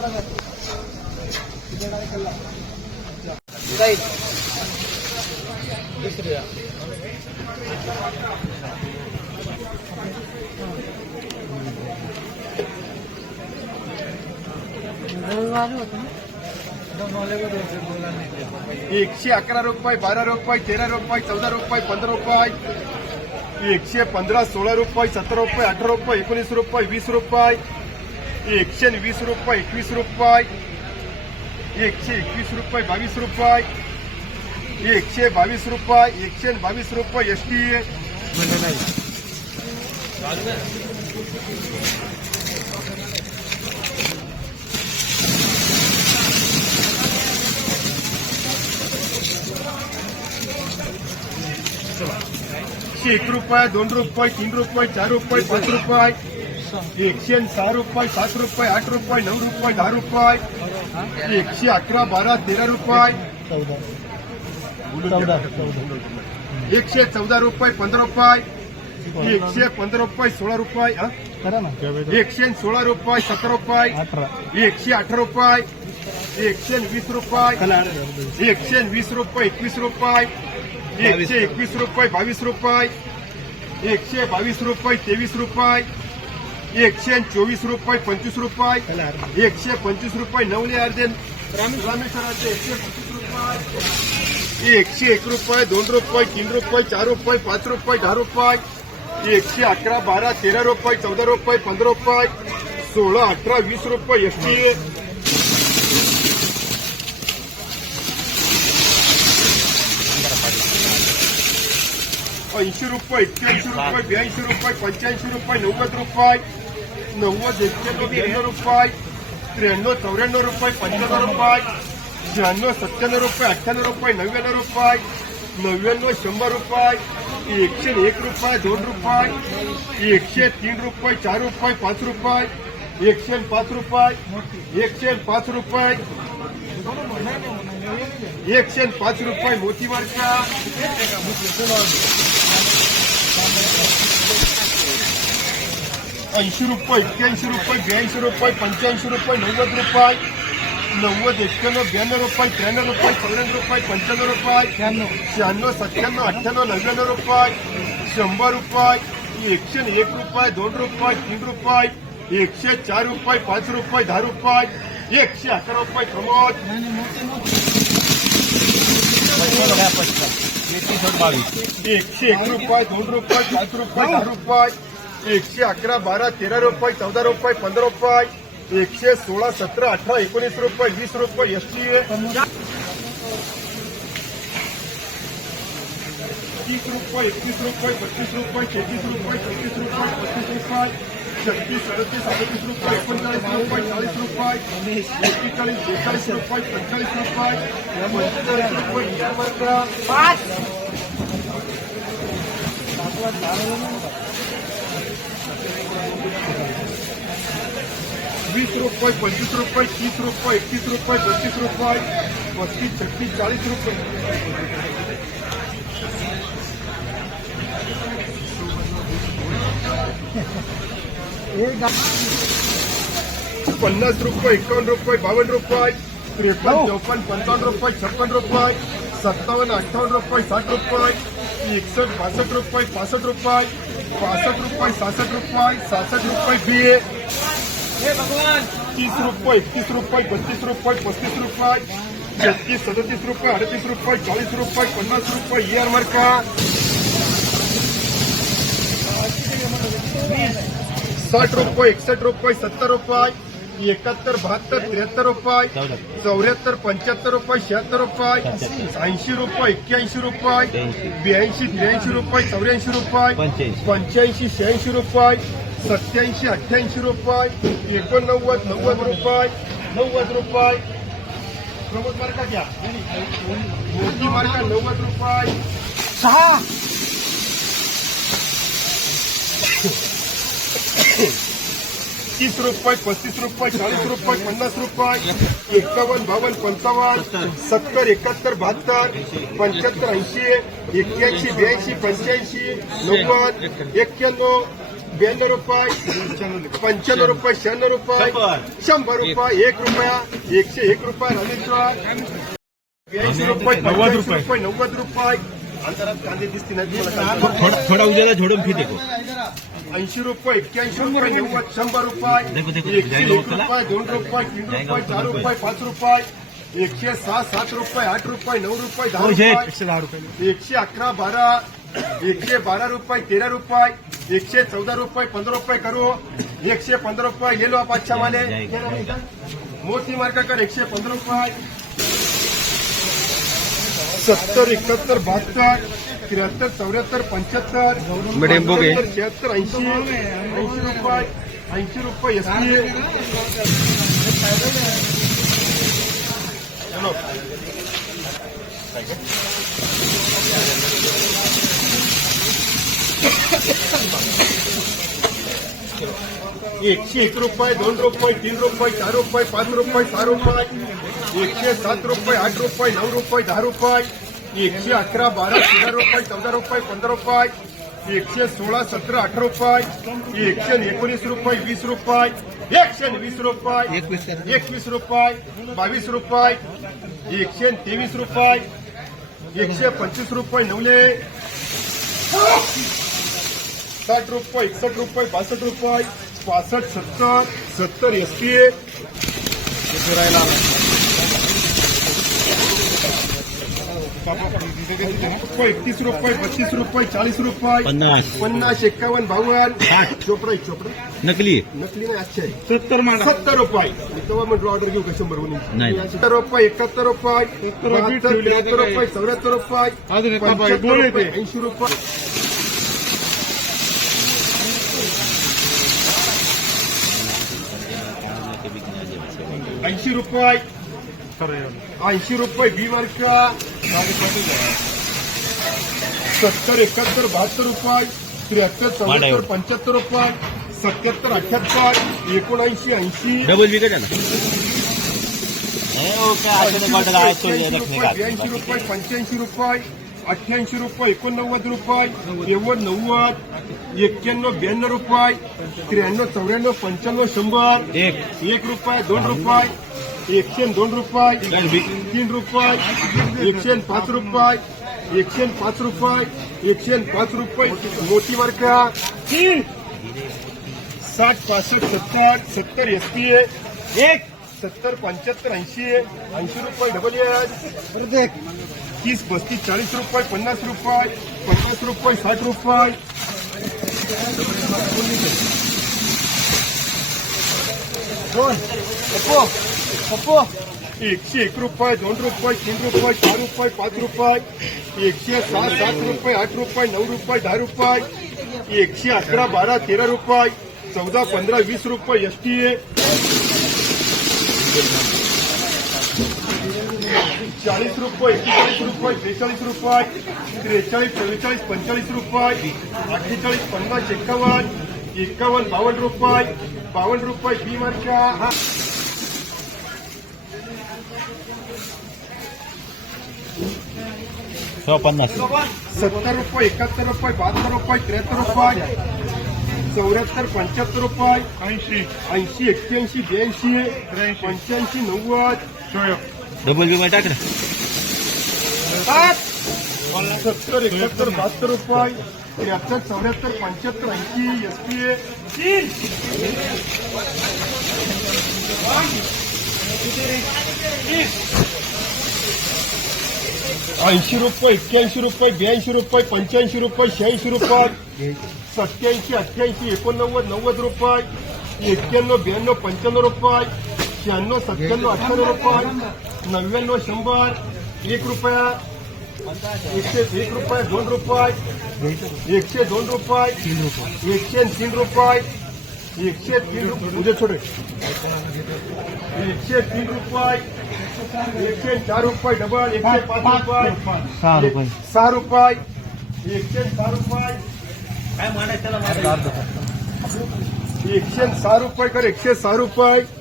₹111, ₹12, ₹13, ₹14, ₹15, ₹115, ₹16, ₹17, ₹18, ₹19, ₹20, ₹120, ₹120, ₹21, ₹121, ₹22, ₹122, ST ₹1, ₹2, ₹3, ₹4, ₹5, ₹106, ₹106, ₹7, ₹8, ₹9, ₹10, ₹111, ₹12, ₹13, ₹114, ₹15, ₹115, ₹16, ₹116, ₹17, ₹118, ₹120, ₹120, ₹21, ₹22, ₹122, ₹23, ₹124, ₹25, ₹125, Navale Arjun रामेश्वराचे ₹125, ₹101, ₹2, ₹3, ₹4, ₹5, ₹10, ₹111, ₹12, ₹13, ₹14, ₹15, ₹16, ₹18, ₹20, ST ₹80, ₹81, ₹82, ₹85, ₹90, ₹90, ₹91, ₹92, ₹93, ₹94, ₹95, ₹96, ₹97, ₹98, ₹99, ₹99, ₹100, ₹101, ₹2, ₹103, ₹4, ₹5, ₹105, ₹105, मोती मार्का ₹80, ₹81, ₹82, ₹85, ₹90, ₹90, ₹91, ₹92, ₹93, ₹94, ₹95, ₹96, ₹97, ₹98, ₹99, ₹100, ₹101, ₹2, ₹3, ₹104, ₹5, ₹10, ₹111, Pramod ₹101, ₹2, ₹5, ₹10, ₹111, ₹12, ₹13, ₹14, ₹15, ₹116, ₹17, ₹18, ₹19, ₹20, ST ₹30, ₹31, ₹32, ₹33, ₹34, ₹35, ₹36, ₹37, ₹38, ₹39, ₹40, ₹41, ₹42, ₹50, ₹51, ₹52, ₹53, ₹54, ₹55, ₹56, ₹57, ₹58, ₹60, ₹61, ₹62, ₹63, ₹64, ₹65, BA ₹30, ₹31, ₹32, ₹35, ₹36, ₹37, ₹38, ₹40, ₹50, ER मार्का ₹60, ₹61, ₹70, ₹71, ₹72, ₹73, ₹74, ₹75, ₹76, ₹80, ₹81, ₹82, ₹83, ₹84, ₹85, ₹85, ₹86, ₹87, ₹88, ₹89, ₹90, Pramod मार्का घ्या मोठी मार्का ₹90 6 30 रुपये 35 रुपये 40 रुपये 50 रुपये 51 52 55 70 71 72 75 80 81 82 85 85 90 91 92 रुपये 95 रुपये 96 रुपये 100 रुपये 1 रुपया 101 रुपये रामेश्वर 82 रुपये 90 रुपये 90 रुपये अंतरात कांदे दिसते नाही थोडा उद्याला झोडून फिटे 80 रुपये 81 रुपये 90 100 रुपये 101 रुपये 2 रुपये 3 रुपये 4 रुपये 5 रुपये 106 7 रुपये 8 रुपये 9 रुपये 10 रुपये 111 12 112 रुपये 13 रुपये 114 रुपये 15 रुपये करू 115 रुपये गेलो आप अच्छा वाले मोठी मार्का कर 115 रुपये 70 71 72 73 74 75 76 80 रुपये 80 रुपये एसपी चलो 101 रुपये 2 रुपये 3 रुपये 4 रुपये 5 रुपये 6 रुपये 107 रुपये 8 रुपये 9 रुपये 10 रुपये 111 12 13 रुपये 14 रुपये 15 रुपये 116 17 18 रुपये 119 रुपये 20 रुपये 120 रुपये 21 रुपये 22 रुपये 123 रुपये 125 रुपये नवले 60 रुपये 61 रुपये 62 रुपये 65 70 70 एसपी 31 रुपये 32 रुपये 40 रुपये 50 51 52 चोपडा नकली नकली नाही अच्छे 70 रुपये मी तेव्हा म्हटलं ऑर्डर घेऊ का 100 म्हणून 70 रुपये 71 रुपये 73 रुपये 74 रुपये 80 रुपये 80 रुपये 80 रुपये बी मार्का 70 71 72 रुपये 73 74 75 रुपये 77 78 79 80 डबल विकेट आहे ना 82 रुपये 85 रुपये 88 रुपये 89 रुपये 90 90 91 92 रुपये 93 94 95 100 1 रुपये 2 रुपये 102 रुपये 3 रुपये 105 रुपये 105 रुपये 105 रुपये मोठी मार्का 60 65 70 70 एसपी 70 75 80 80 रुपये डबल एस 30 35 40 रुपये 50 रुपये 50 रुपये 60 रुपये 101 रुपये 2 रुपये 3 रुपये 4 रुपये 5 रुपये 106 7 रुपये 8 रुपये 9 रुपये 10 रुपये 111 12 13 रुपये 14 15 20 रुपये एसटी 40 रुपये 41 रुपये 42 रुपये 43 44 45 रुपये 48 50 51 51 52 रुपये 52 रुपये बी मार्का 150 70 रुपये 71 रुपये 72 रुपये 73 रुपये 74 75 रुपये 80 81 82 85 90 डबल विकेट टाक ना 70 71 72 रुपये 73 74 75 80 एसपी 80 रुपये 81 रुपये 82 रुपये 85 रुपये 86 रुपये 87 88 89 90 रुपये 91 92 95 रुपये 96 97 98 रुपये 99 100 1 रुपया 101 रुपये 2 रुपये 102 रुपये 103 रुपये 103 रुपये मुझे छोड़े 103 रुपये 104 रुपये डबल 105 रुपये 6 रुपये 106 रुपये 106 रुपये कर 106 रुपये